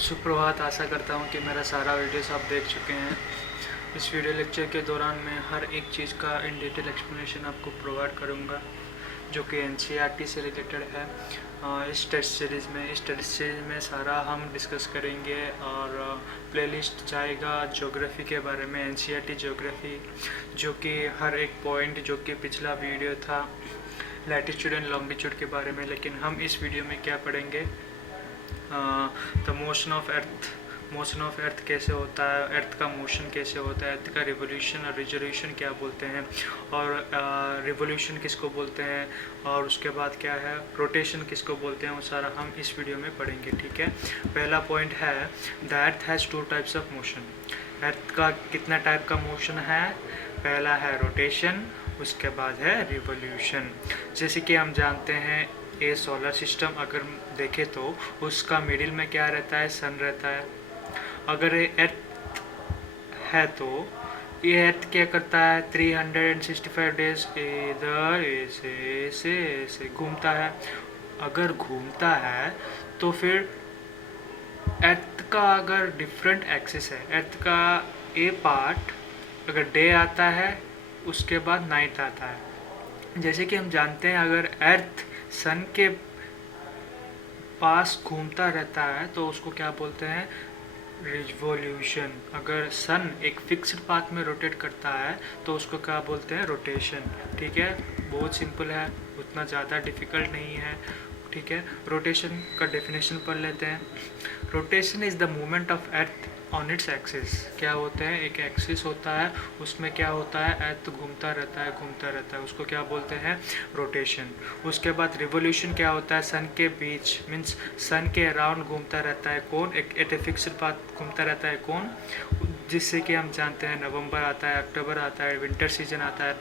सुप्रभात। आशा करता हूँ कि मेरा सारा वीडियोस आप देख चुके हैं। इस वीडियो लेक्चर के दौरान मैं हर एक चीज़ का इन डिटेल एक्सप्लेनेशन आपको प्रोवाइड करूँगा जो कि एनसीईआरटी से रिलेटेड है। इस टेस्ट सीरीज़ में सारा हम डिस्कस करेंगे और प्लेलिस्ट जाएगा ज्योग्राफी के बारे में, एनसीईआरटी ज्योग्राफी, जो कि हर एक पॉइंट जो कि पिछला वीडियो था लैटिट्यूड एंड लॉन्गिट्यूड के बारे में। लेकिन हम इस वीडियो में क्या पढ़ेंगे, द मोशन ऑफ अर्थ कैसे होता है, अर्थ का मोशन कैसे होता है, अर्थ का रिवोल्यूशन और रिजोल्यूशन क्या बोलते हैं, और रिवोल्यूशन किसको बोलते हैं, और उसके बाद क्या है रोटेशन किसको बोलते हैं, वो सारा हम इस वीडियो में पढ़ेंगे। ठीक है। पहला पॉइंट है the earth has two types of motion. Earth का कितना टाइप का मोशन है? पहला है रोटेशन, उसके बाद है रिवोल्यूशन। जैसे कि हम जानते हैं ये सोलर सिस्टम अगर देखें तो उसका मिडिल में क्या रहता है? सन रहता है। अगर ये अर्थ है तो ये अर्थ क्या करता है? 365 डेज इधर ऐसे ऐसे ऐसे घूमता है। अगर घूमता है तो फिर अर्थ का अगर डिफरेंट एक्सिस है, अर्थ का ए पार्ट अगर डे आता है उसके बाद नाइट आता है। जैसे कि हम जानते हैं अगर अर्थ सन के पास घूमता रहता है तो उसको क्या बोलते हैं? रिवोल्यूशन। अगर सन एक फिक्स्ड पाथ में रोटेट करता है तो उसको क्या बोलते हैं? रोटेशन। ठीक है, बहुत सिंपल है, उतना ज़्यादा डिफिकल्ट नहीं है। ठीक है, रोटेशन का डेफिनेशन पढ़ लेते हैं। Rotation is the movement of earth on its axis. क्या होते हैं? एक एक्सिस होता है, उसमें क्या होता है? अर्थ घूमता रहता है, उसको क्या बोलते हैं? रोटेशन। उसके बाद रिवोल्यूशन क्या होता है? सन के बीच मीन्स सन के अराउंड घूमता रहता है कौन? एक एट ए फिक्स्ड पाथ घूमता रहता है कौन? जिससे कि हम जानते हैं नवंबर आता है, अक्टूबर आता है, विंटर सीजन आता है,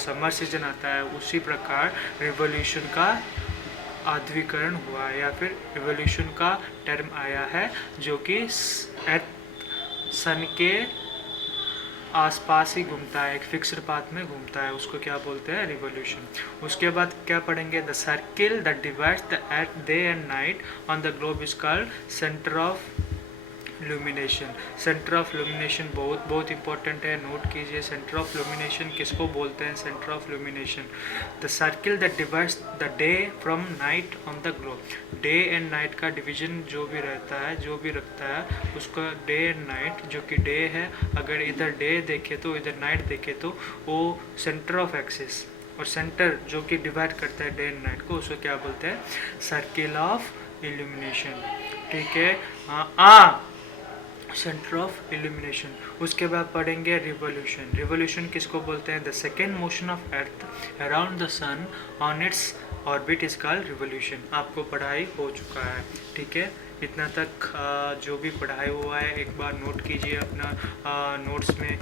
समर सीजन आता है। उसी प्रकार रिवोल्यूशन का आध्वीकरण हुआ या फिर रिवोल्यूशन का टर्म आया है, जो कि अर्थ सन के आसपास ही घूमता है, एक फिक्स्ड पाथ में घूमता है, उसको क्या बोलते हैं? रिवोल्यूशन। उसके बाद क्या पढ़ेंगे? The circle that divides the earth day and night on the globe is called centre of illumination. Centre of illumination बहुत इंपॉर्टेंट है, नोट कीजिए। सेंटर ऑफ लुमिनेशन किसको बोलते हैं? Centre of illumination. The circle that divides the day from night on the globe. Day and night का division जो भी रहता है, जो भी रखता है उसका डे एंड नाइट, जो कि डे है अगर इधर डे देखे तो इधर नाइट देखे तो वो सेंटर ऑफ एक्सिस, और सेंटर जो कि डिवाइड करता है डे एंड नाइट को, उसको क्या बोलते हैं? Circle of illumination. ठीक है, सेंटर ऑफ इल्यूमिनेशन। उसके बाद पढ़ेंगे रिवोल्यूशन। रिवोल्यूशन किसको बोलते हैं? The second motion of earth around the sun on its orbit is called revolution. आपको पढ़ाई हो चुका है। ठीक है, इतना तक जो भी पढ़ाई हुआ है एक बार नोट कीजिए अपना नोट्स में।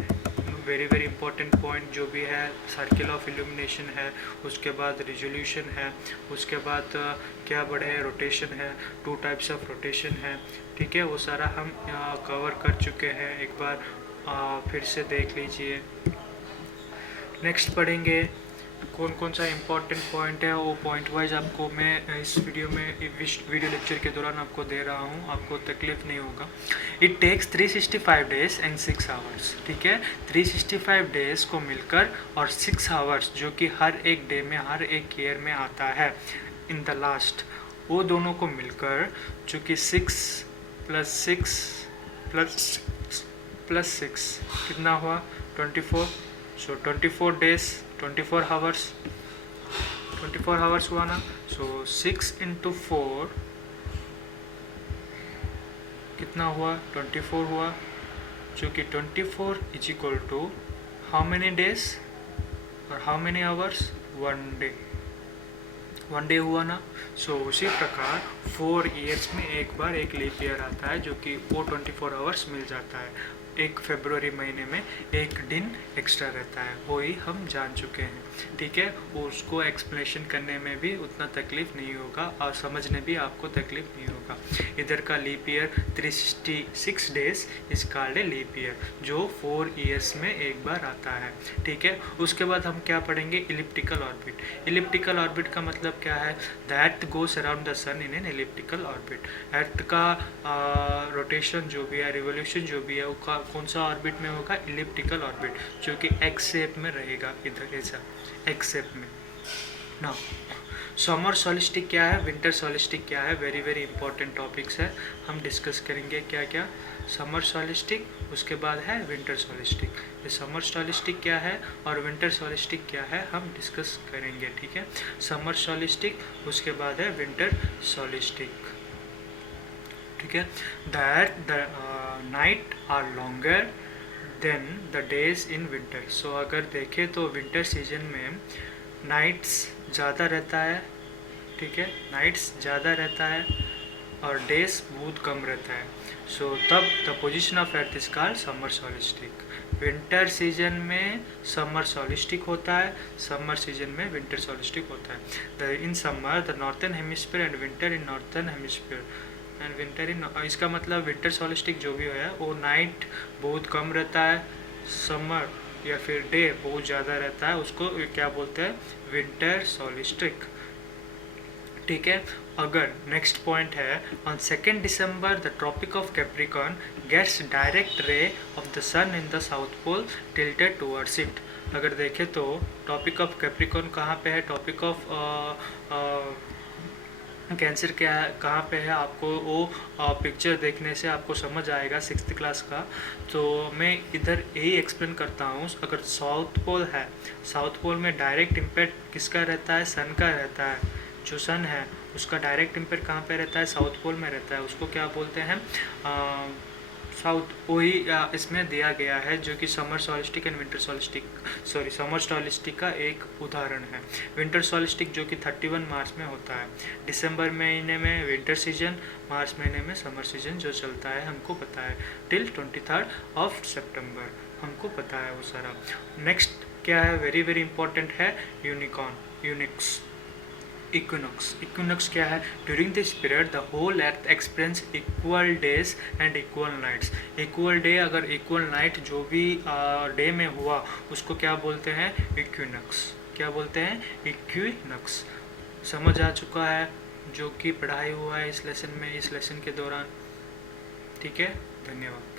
वेरी इंपॉर्टेंट पॉइंट जो भी है, सर्किल ऑफ इल्यूमिनेशन है, उसके बाद रिजोल्यूशन है, उसके बाद क्या बढ़े? रोटेशन है, टू टाइप्स ऑफ रोटेशन है। ठीक है, वो सारा हम कवर कर चुके हैं, एक बार फिर से देख लीजिए। नेक्स्ट पढ़ेंगे कौन कौन सा इम्पोर्टेंट पॉइंट है, वो पॉइंट वाइज आपको मैं इस वीडियो लेक्चर के दौरान आपको दे रहा हूँ, आपको तकलीफ नहीं होगा। It takes 365 days and 6 hours. ठीक है, 365 डेज को मिलकर और 6 आवर्स जो कि हर एक डे में, हर एक ईयर में आता है इन द लास्ट, वो दोनों को मिलकर जो कि 6 + 6 + 6 कितना हुआ? 24। सो 24 डेज 24 आवर्स हुआ ना। सो 6 × 4 कितना हुआ? 24 हुआ, जो कि 24 = हाउ मेनी डेज और हाउ मेनी आवर्स? 1 डे हुआ ना। सो उसी प्रकार 4 ईयर्स में एक बार एक लीप ईयर आता है, जो कि वो 24 आवर्स मिल जाता है। एक फरवरी महीने में एक दिन एक्स्ट्रा रहता है, वो ही हम जान चुके हैं। ठीक है, उसको एक्सप्लेनेशन करने में भी उतना तकलीफ नहीं होगा और समझने भी आपको तकलीफ नहीं होगा। होगा। इधर का leap year 366 days is called a leap year, जो 4 ईयर्स में एक बार आता है। ठीक है, उसके बाद हम क्या पढ़ेंगे, इलिप्टिकल ऑर्बिट। इलिप्टिकल ऑर्बिट का मतलब क्या है, that goes around the sun in an elliptical orbit. Earth का रोटेशन जो भी है, रिवोल्यूशन जो भी है, वो कौन सा ऑर्बिट में होगा, इलिप्टिकल ऑर्बिट, जो कि एक्स शेप में रहेगा, इधर ऐसा एक्स शेप में ना। समर सॉलिस्टिक क्या है, विंटर सॉलिस्टिक क्या है, वेरी वेरी इंपॉर्टेंट टॉपिक्स है, हम डिस्कस करेंगे क्या क्या। समर सॉलिस्टिक, उसके बाद है विंटर सॉलिस्टिक। ये समर सॉलिस्टिक क्या है और विंटर सॉलिस्टिक क्या है हम डिस्कस करेंगे। ठीक है, समर सॉलिस्टिक, उसके बाद है विंटर सॉलिस्टिक। ठीक है, that the night are longer than the days in winter. So अगर देखें तो विंटर सीजन में नाइट्स ज़्यादा रहता है। ठीक है, नाइट्स ज़्यादा रहता है और डेज बहुत कम रहता है। सो तब the position of earth is called summer solstice. Winter season में समर सॉलिस्टिक होता है, समर सीजन में विंटर सॉलिस्टिक होता है। In summer the northern hemisphere and winter in northern hemisphere and winter in, इसका मतलब विंटर सॉलिस्टिक जो भी है वो नाइट बहुत कम रहता है, समर या फिर डे बहुत ज़्यादा रहता है, उसको क्या बोलते हैं, विंटर सॉलिस्टिक। ठीक है, अगर नेक्स्ट पॉइंट है, on 2 December the tropic of Capricorn gets direct ray of the sun in the south pole tilted towards it. अगर देखें तो टॉपिक ऑफ कैप्रिकॉर्न कहाँ पे है, टॉपिक ऑफ कैंसर क्या है, कहाँ पे है, आपको वो पिक्चर देखने से आपको समझ आएगा 6th क्लास का। तो मैं इधर यही एक्सप्लेन करता हूँ। अगर साउथ पोल है, साउथ पोल में डायरेक्ट इम्पैक्ट किसका रहता है, सन का रहता है। जो सन है उसका डायरेक्ट इम्पैक्ट कहाँ पे रहता है, साउथ पोल में रहता है, उसको क्या बोलते हैं, साउथ। वही इसमें दिया गया है, जो कि summer solstice and winter solstice, sorry summer solstice का एक उदाहरण है। विंटर सॉलिस्टिक जो कि 31 मार्च में होता है। दिसंबर महीने में विंटर सीजन, मार्च महीने में समर सीजन जो चलता है, हमको पता है, टिल 23 सितंबर हमको पता है वो सारा। नेक्स्ट क्या है, वेरी वेरी इंपॉर्टेंट है, यूनिक्स इक्विनॉक्स। इक्विनॉक्स क्या है, during this period the whole earth experience equal days and equal nights. Equal day अगर इक्वल नाइट जो भी डे में हुआ उसको क्या बोलते हैं, इक्विनॉक्स। क्या बोलते हैं, इक्विनॉक्स। समझ आ चुका है जो कि पढ़ाई हुआ है इस लेसन में, इस लेसन के दौरान। ठीक है, धन्यवाद।